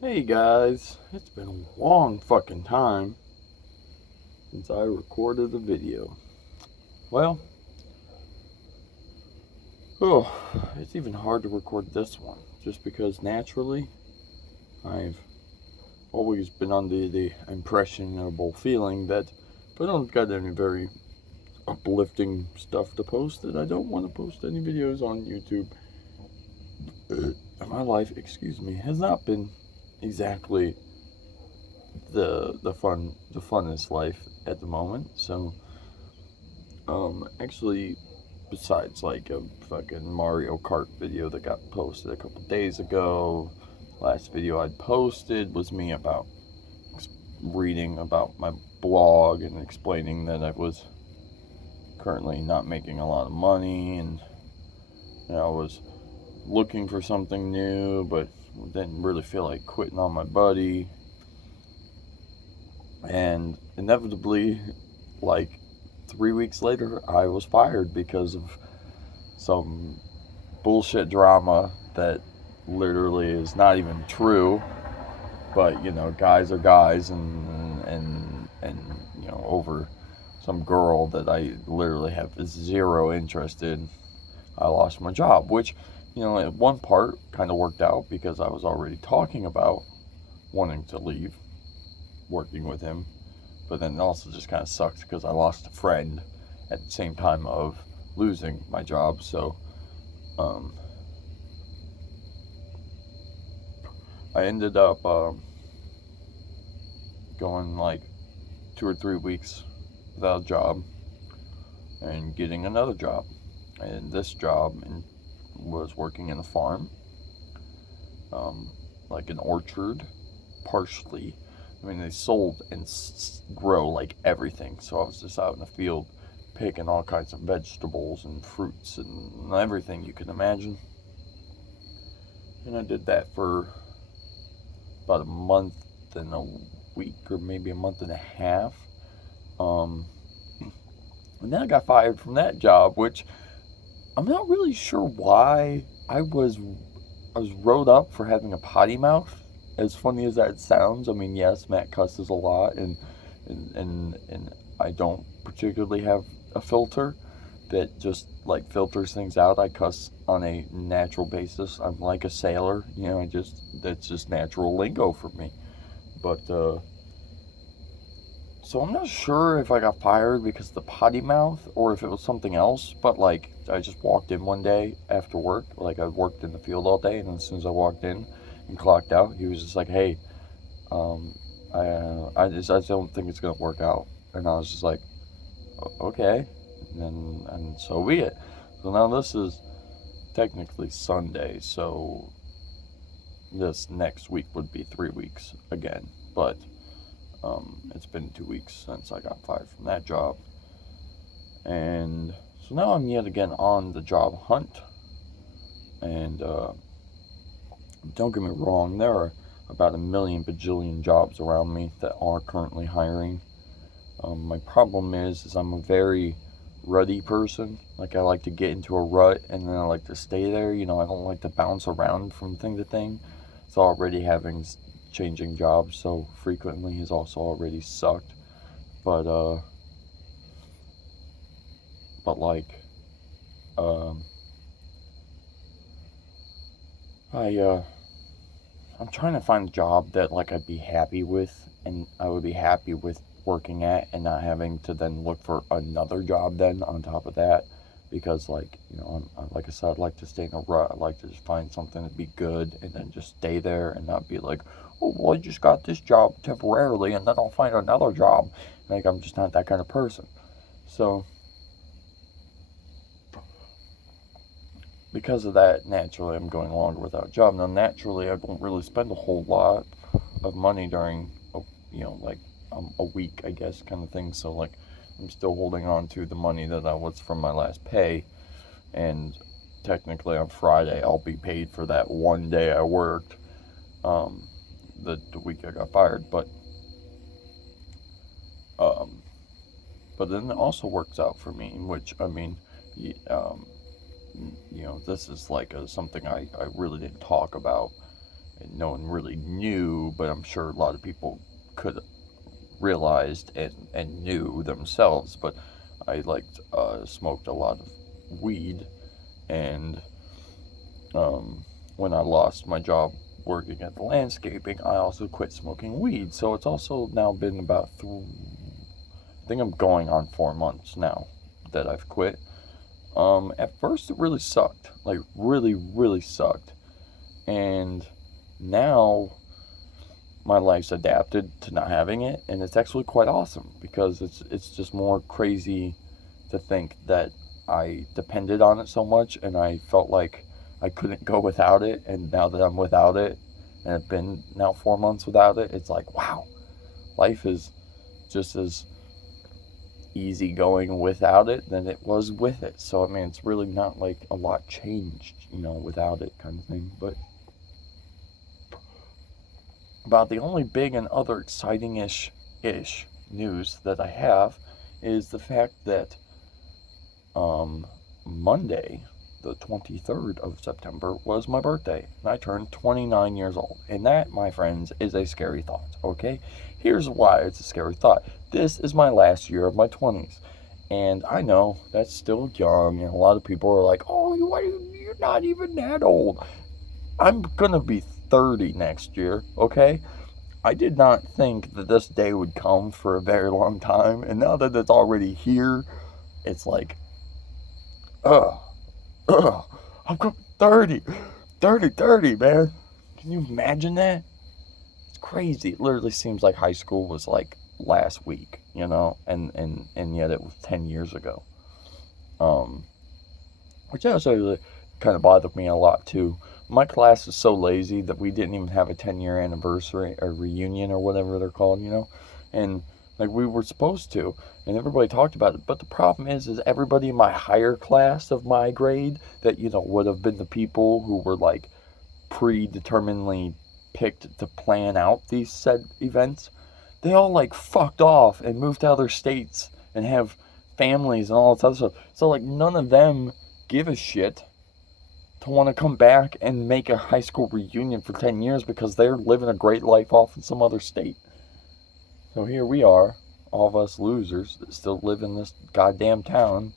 Hey guys, it's been a long fucking time since I recorded a video. Well, oh, it's even hard to record this one just because naturally I've always been under the impressionable feeling that if I don't got any very uplifting stuff to post, that I don't want to post any videos on YouTube. My life, excuse me, has not been exactly the funnest life at the moment. So actually, besides like a fucking Mario Kart video that got posted a couple days ago, last video I posted was me about reading about my blog and explaining that I was currently not making a lot of money, and I was looking for something new, but didn't really feel like quitting on my buddy. And inevitably, like 3 weeks later, I was fired because of some bullshit drama that literally is not even true. But guys are guys, and over some girl that I literally have zero interest in, I lost my job, which at one part kind of worked out because I was already talking about wanting to leave working with him, but then it also just kind of sucked because I lost a friend at the same time of losing my job. So I ended up going like 2 or 3 weeks without a job and getting another job. And this job was working in a farm, like an orchard, partially. I mean, they sold and grow like everything. So I was just out in the field picking all kinds of vegetables and fruits and everything you can imagine. And I did that for about a month and a week, or maybe a month and a half. And then I got fired from that job, which I'm not really sure why. I was wrote up for having a potty mouth. As funny as that sounds, I mean, yes, Matt cusses a lot, and I don't particularly have a filter that just like filters things out. I cuss on a natural basis. I'm like a sailor, that's just natural lingo for me. But so I'm not sure if I got fired because of the potty mouth or if it was something else. But like, I just walked in one day after work. Like, I worked in the field all day, and as soon as I walked in and clocked out, he was just like, "Hey, um, I don't think it's gonna work out." And I was just like, "Okay," and so be it. So now this is technically Sunday, so this next week would be 3 weeks again. But it's been 2 weeks since I got fired from that job, and so now I'm yet again on the job hunt. And don't get me wrong, there are about a million bajillion jobs around me that are currently hiring. My problem is I'm a very rutty person. Like, I like to get into a rut and then I like to stay there. I don't like to bounce around from thing to thing. So already having changing jobs so frequently has also already sucked. But like, I'm trying to find a job that like I'd be happy with, and I would be happy with working at, and not having to then look for another job then on top of that. Because like like I said, I'd like to stay in a rut. I'd like to just find something to be good and then just stay there and not be like, oh well, I just got this job temporarily and then I'll find another job. Like, I'm just not that kind of person. So because of that, naturally, I'm going longer without a job. Now, naturally, I don't really spend a whole lot of money during, like a week, I guess, kind of thing. So, like, I'm still holding on to the money that I was from my last pay. And technically, on Friday, I'll be paid for that one day I worked, the week I got fired. Um, but then it also works out for me, which, I mean, this is like something I really didn't talk about and no one really knew, but I'm sure a lot of people could realized and knew themselves. But I smoked a lot of weed, and when I lost my job working at the landscaping, I also quit smoking weed. So it's also now been about I think I'm going on 4 months now that I've quit. At first, it really sucked, like really, really sucked, and now my life's adapted to not having it, and it's actually quite awesome because it's just more crazy to think that I depended on it so much, and I felt like I couldn't go without it, and now that I'm without it, and I've been now 4 months without it, it's like, wow, life is just as easy going without it than it was with it. So I mean, it's really not like a lot changed, without it, kind of thing. But about the only big and other exciting-ish news that I have is the fact that Monday, the 23rd of September, was my birthday, and I turned 29 years old. And that, my friends, is a scary thought, okay? Here's why it's a scary thought. This is my last year of my 20s. And I know that's still young, and a lot of people are like, oh, you're not even that old. I'm going to be 30 next year, okay? I did not think that this day would come for a very long time, and now that it's already here, it's like, ugh, I'm 30, 30, man. Can you imagine that? It's crazy. It literally seems like high school was like last week, and yet it was 10 years ago. Which also kind of bothered me a lot too. My class is so lazy that we didn't even have a 10-year anniversary or reunion or whatever they're called, and like we were supposed to, and everybody talked about it. But the problem is everybody in my higher class of my grade that would have been the people who were like predeterminedly picked to plan out these said events, they all like fucked off and moved to other states and have families and all this other stuff. So like none of them give a shit to want to come back and make a high school reunion for 10 years because they're living a great life off in some other state. So here we are, all of us losers that still live in this goddamn town,